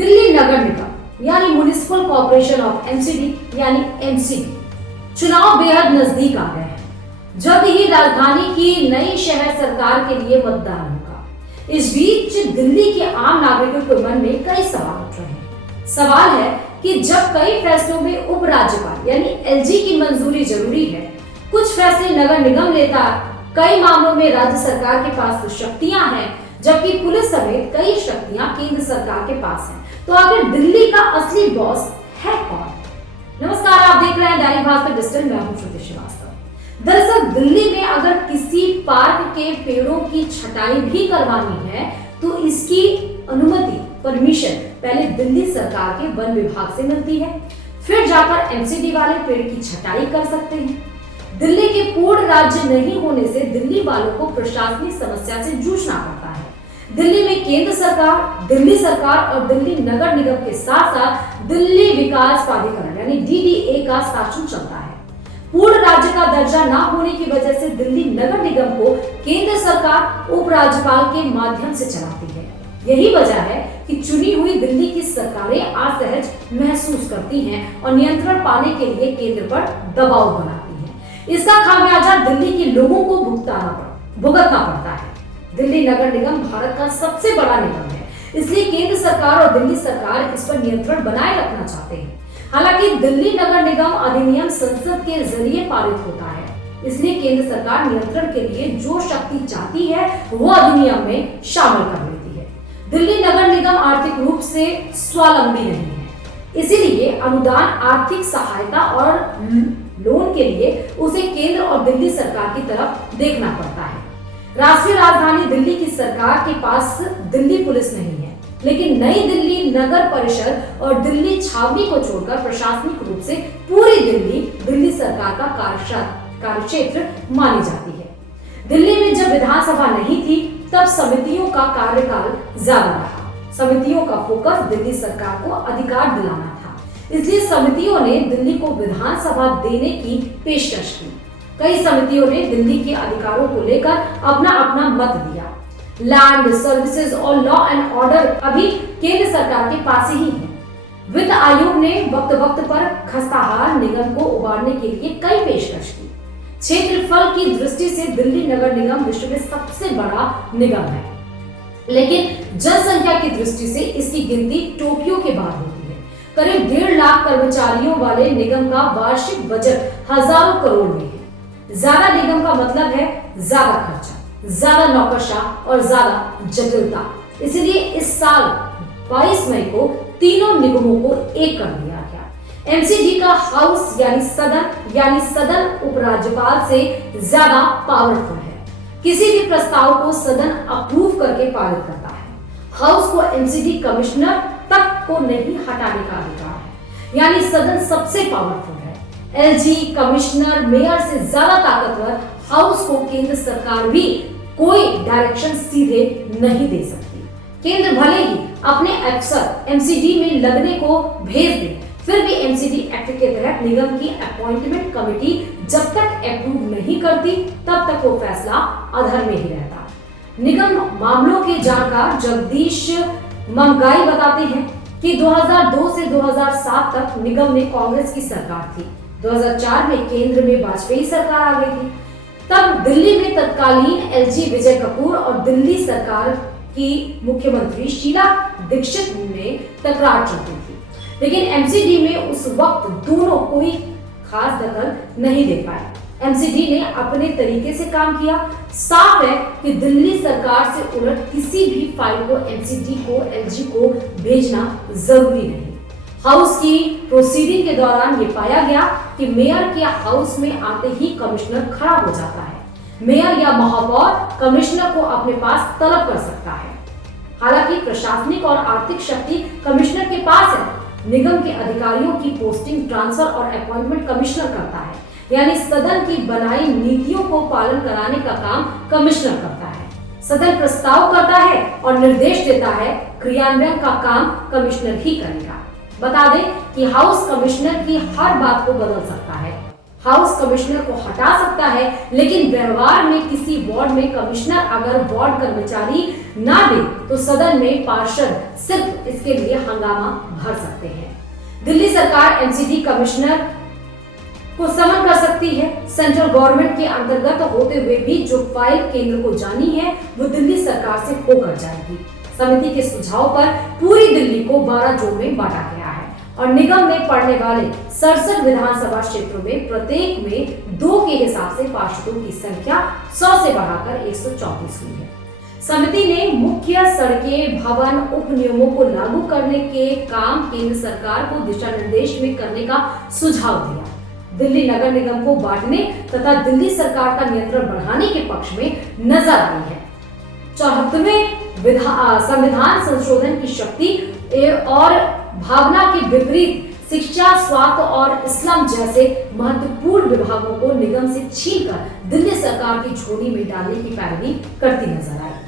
दिल्ली नगर निगम यानी municipal corporation of MCD यानी MCD चुनाव बेहद नजदीक आ गए हैं। जल्द ही राजधानी की नई शहर सरकार के लिए मतदान होगा। इस बीच दिल्ली के आम नागरिकों के मन में कई सवाल उठ रहे हैं। सवाल है कि जब कई फैसलों में उपराज्यपाल यानी एलजी की मंजूरी जरूरी है, कुछ फैसले नगर निगम लेता, कई मामलों में राज्य सरकार के पास शक्तियां हैं, जबकि पुलिस समेत कई शक्तियां केंद्र सरकार के पास हैं। तो आखिर दिल्ली का असली बॉस है कौन? नमस्कार, आप देख रहे हैं दैनिक भास्कर डिजिटल। मैं हूं श्रुति श्रीवास्तव। दरअसल दिल्ली में अगर किसी पार्क के पेड़ों की छटाई भी करवानी है तो इसकी अनुमति परमिशन पहले दिल्ली सरकार के वन विभाग से मिलती है, फिर जाकर एमसीडी वाले पेड़ की छटाई कर सकते हैं। दिल्ली के पूर्ण राज्य नहीं होने से दिल्ली वालों को प्रशासनिक समस्या से जूझना पड़ता है। दिल्ली में केंद्र सरकार, दिल्ली सरकार और दिल्ली नगर निगम के साथ साथ दिल्ली विकास प्राधिकरण यानी डीडीए का शासन चलता है। पूर्ण राज्य का दर्जा न होने की वजह से दिल्ली नगर निगम को केंद्र सरकार उपराज्यपाल के माध्यम से चलाती है। यही वजह है कि चुनी हुई दिल्ली की सरकारें असहज महसूस करती हैं और नियंत्रण पाने के लिए केंद्र पर दबाव बनाती हैं। इसका खामियाजा दिल्ली के लोगों को भुगतना पड़ता है। दिल्ली नगर निगम भारत का सबसे बड़ा निगम है, इसलिए केंद्र सरकार और दिल्ली सरकार इस पर नियंत्रण बनाए रखना चाहते हैं। हालांकि दिल्ली नगर निगम अधिनियम संसद के जरिए पारित होता है, इसलिए केंद्र सरकार नियंत्रण के लिए जो शक्ति चाहती है वो अधिनियम में शामिल कर लेती है। दिल्ली नगर निगम आर्थिक रूप से स्वावलंबी नहीं है, इसीलिए अनुदान, आर्थिक सहायता और लोन के लिए उसे केंद्र और दिल्ली सरकार की तरफ देखना पड़ता है। राष्ट्रीय राजधानी दिल्ली की सरकार के पास दिल्ली पुलिस नहीं है, लेकिन नई दिल्ली नगर परिषद और दिल्ली छावनी को छोड़कर प्रशासनिक रूप से पूरी दिल्ली दिल्ली सरकार का कार्यक्षेत्र मानी जाती है। दिल्ली में जब विधानसभा नहीं थी तब समितियों का कार्यकाल ज्यादा रहा। समितियों का फोकस दिल्ली सरकार को अधिकार दिलाना था, इसलिए समितियों ने दिल्ली को विधानसभा देने की पेशकश की। कई समितियों ने दिल्ली के अधिकारों को लेकर अपना अपना मत दिया। लैंड सर्विसेज और लॉ एंड ऑर्डर अभी केंद्र सरकार के पास ही है। वित्त आयोग ने वक्त वक्त पर खस्ताहाल निगम को उबारने के लिए कई पेशकश की। क्षेत्रफल की दृष्टि से दिल्ली नगर निगम विश्व में सबसे बड़ा निगम है, लेकिन जनसंख्या की दृष्टि से इसकी गिनती टोक्यो के बाद होती है। करीब 1.5 लाख कर्मचारियों वाले निगम का वार्षिक बजट हजारों करोड़ में है। ज्यादा निगम का मतलब है ज्यादा खर्चा, ज्यादा नौकरशाह और ज्यादा जटिलता। इसलिए इस साल 22 मई को तीनों निगमों को एक कर दिया गया। एमसीडी का हाउस यानी सदन उपराज्यपाल से ज्यादा पावरफुल है। किसी भी प्रस्ताव को सदन अप्रूव करके पारित करता है। हाउस को एमसीडी कमिश्नर तक को नहीं हटाने का अधिकार है, यानी सदन सबसे पावरफुल है। एलजी, कमिश्नर, मेयर से ज्यादा ताकतवर हाउस को केंद्र सरकार भी कोई डायरेक्शन सीधे नहीं दे सकती। केंद्र भले ही अपने अफसर एमसीडी में लगने को भेज दे, फिर भी एमसीडी एक्ट के तहत निगम की अपॉइंटमेंट कमेटी जब तक अप्रूव नहीं करती तब तक वो फैसला अधर में ही रहता। निगम मामलों के जानकार जगदीश मंगाई बताते हैं कि 2002 से 2007 तक निगम में कांग्रेस की सरकार थी। 2004 में केंद्र में वाजपेयी सरकार आ गई थी। तब दिल्ली में तत्कालीन एलजी विजय कपूर और दिल्ली सरकार की मुख्यमंत्री शीला दीक्षित में तकरार चलती थी, लेकिन एमसीडी में उस वक्त दोनों कोई खास दखल नहीं दे पाए। एमसीडी ने अपने तरीके से काम किया। साफ है कि दिल्ली सरकार से उलट किसी भी फाइल को एमसीडी को, एलजी को भेजना जरूरी नहीं। हाउस की प्रोसीडिंग के दौरान ये पाया गया कि मेयर के हाउस में आते ही कमिश्नर खड़ा हो जाता है। मेयर या महापौर कमिश्नर को अपने पास तलब कर सकता है। हालांकि प्रशासनिक और आर्थिक शक्ति कमिश्नर के पास है। निगम के अधिकारियों की पोस्टिंग, ट्रांसफर और अपॉइंटमेंट कमिश्नर करता है, यानी सदन की बनाई नीतियों को पालन कराने का काम कमिश्नर करता है। सदन प्रस्ताव करता है और निर्देश देता है, क्रियान्वयन का काम कमिश्नर ही करेगा। बता दें कि हाउस कमिश्नर की हर बात को बदल सकता है। हाउस कमिश्नर को हटा सकता है, लेकिन व्यवहार में किसी वार्ड में कमिश्नर अगर वार्ड कर्मचारी ना दे तो सदन में पार्षद सिर्फ इसके लिए हंगामा भर सकते हैं। दिल्ली सरकार एमसीडी कमिश्नर को समन कर सकती है। सेंट्रल गवर्नमेंट के अंतर्गत होते हुए भी जो फाइल केंद्र को जानी है वो दिल्ली सरकार से होकर जाएगी। समिति के सुझाव पर पूरी दिल्ली को 12 जोन में बांटा गया है और निगम में पड़ने वाले 67 विधानसभा क्षेत्रों में प्रत्येक में 2 के हिसाब से पार्षदों की संख्या 100 से बढ़ाकर 134 हुई है। समिति ने मुख्य सड़कें, भवन, उप नियमों को लागू करने के काम केंद्र सरकार को दिशा निर्देश में करने का सुझाव दिया। दिल्ली नगर निगम को बांटने तथा दिल्ली सरकार का नियंत्रण बढ़ाने के पक्ष में नजर आई है। 74वें संविधान संशोधन की शक्ति और भावना के विपरीत शिक्षा, स्वास्थ्य और इस्लाम जैसे महत्वपूर्ण विभागों को निगम से छीनकर दिल्ली सरकार की झोली में डालने की पैरवी करती नजर आई।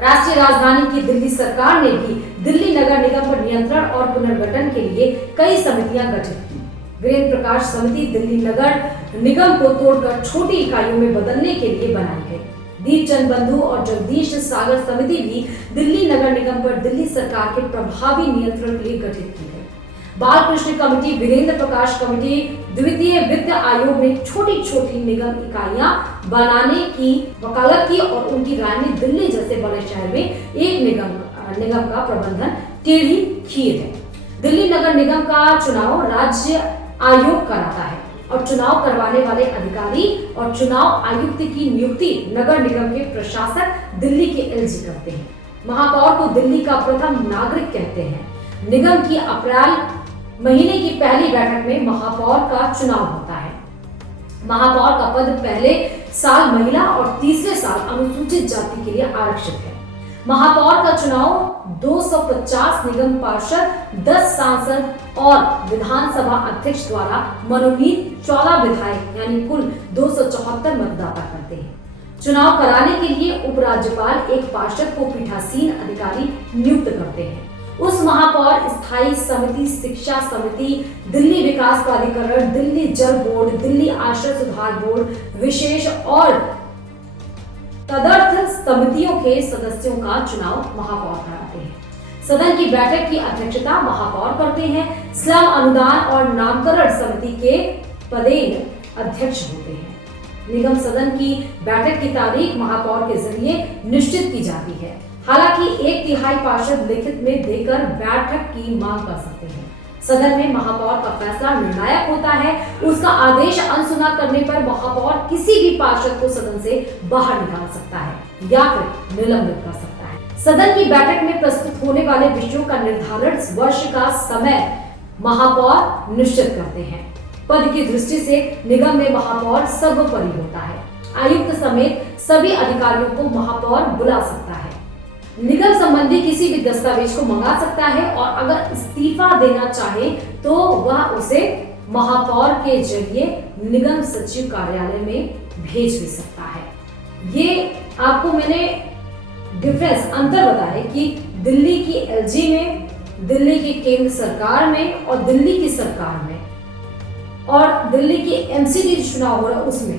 राष्ट्रीय राजधानी की दिल्ली सरकार ने भी दिल्ली नगर निगम पर नियंत्रण और पुनर्गठन के लिए कई समितियां गठित की। वीरेंद्र प्रकाश समिति दिल्ली नगर निगम को तोड़कर छोटी इकाइयों में बदलने के लिए बनाई गई। दीपचंद बंधु और जगदीश सागर समिति भी दिल्ली नगर निगम पर दिल्ली सरकार के प्रभावी नियंत्रण के लिए गठित की गई। बालकृष्ण कमेटी, वीरेंद्र प्रकाश कमेटी, द्वितीय वित्त आयोग ने छोटी छोटी निगम इकाइयां बनाने की वकालत की और उनकी राय में दिल्ली जैसे बड़े शहर में एक निगम का प्रबंधन टेढ़ी खीर है। दिल्ली नगर निगम का चुनाव राज्य आयोग कराता है और चुनाव करवाने वाले अधिकारी और चुनाव आयुक्त की नियुक्ति नगर निगम के प्रशासक दिल्ली के एलजी करते हैं। महापौर को दिल्ली का प्रथम नागरिक कहते हैं। निगम की अप्रैल महीने की पहली बैठक में महापौर का चुनाव होता है। महापौर का पद पहले साल महिला और तीसरे साल अनुसूचित जाति के लिए आरक्षित है। महापौर का चुनाव 250 निगम पार्षद, 10 सांसद और विधानसभा अध्यक्ष द्वारा मनोनीत 14 विधायक यानी कुल 274 मतदाता करते हैं। चुनाव कराने के लिए उपराज्यपाल एक पार्षद को पीठासीन अधिकारी नियुक्त करते हैं। उस महापौर स्थायी समिति, शिक्षा समिति, दिल्ली विकास प्राधिकरण, दिल्ली जल बोर्ड, दिल्ली आश्रय सुधार बोर्ड, विशेष और तदर्थ समितियों के सदस्यों का चुनाव महापौर कराते हैं। सदन की बैठक की अध्यक्षता महापौर करते हैं। स्लम अनुदान और नामकरण समिति के पदेन अध्यक्ष होते हैं। निगम सदन की बैठक की तारीख महापौर के जरिए निश्चित की जाती है। हालांकि 1/3 पार्षद लिखित में देकर बैठक की मांग कर सकते हैं। सदन में महापौर का फैसला निर्णायक होता है। उसका आदेश अनसुना करने पर महापौर किसी भी पार्षद को सदन से बाहर निकाल सकता है या फिर निलंबित कर सकता है। सदन की बैठक में प्रस्तुत होने वाले विषयों का निर्धारण वर्ष का समय महापौर निश्चित करते हैं। पद की दृष्टि से निगम में महापौर सर्वोपरि होता है। आयुक्त समेत सभी अधिकारियों को महापौर बुला सकता है। निगम संबंधी किसी भी दस्तावेज को मंगा सकता है और अगर इस्तीफा देना चाहे तो वह उसे महापौर के जरिए निगम सचिव कार्यालय में भेज भी सकता है। ये आपको मैंने डिफरेंस अंतर बताया कि दिल्ली की एलजी में, दिल्ली की केंद्र सरकार में और दिल्ली की सरकार में और दिल्ली की एमसीडी चुनाव हो रहा है उसमें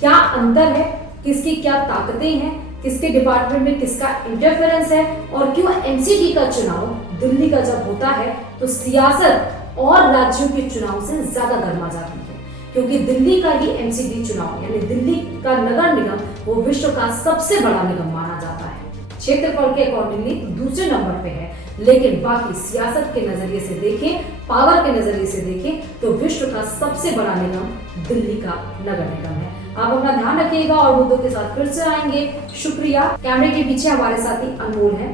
क्या अंतर है, किसकी क्या ताकतें हैं, किसके डिपार्टमेंट में किसका इंटरफेरेंस है और क्यों एमसीडी का चुनाव दिल्ली का जब होता है तो सियासत और राज्यों के चुनाव से ज्यादा गर्मा जाती है, क्योंकि दिल्ली का ही एमसीडी चुनाव यानी दिल्ली का नगर निगम वो विश्व का सबसे बड़ा निगम माना जाता है। क्षेत्रफल के अकॉर्डिंगली दूसरे नंबर पे है, लेकिन बाकी सियासत के नजरिए से देखें, पावर के नजरिए से देखें तो विश्व का सबसे बड़ा निगम दिल्ली का नगर निगम है। आप अपना ध्यान रखिएगा और मुद्दों के साथ फिर से आएंगे। शुक्रिया। कैमरे के पीछे हमारे साथी अनमोल हैं।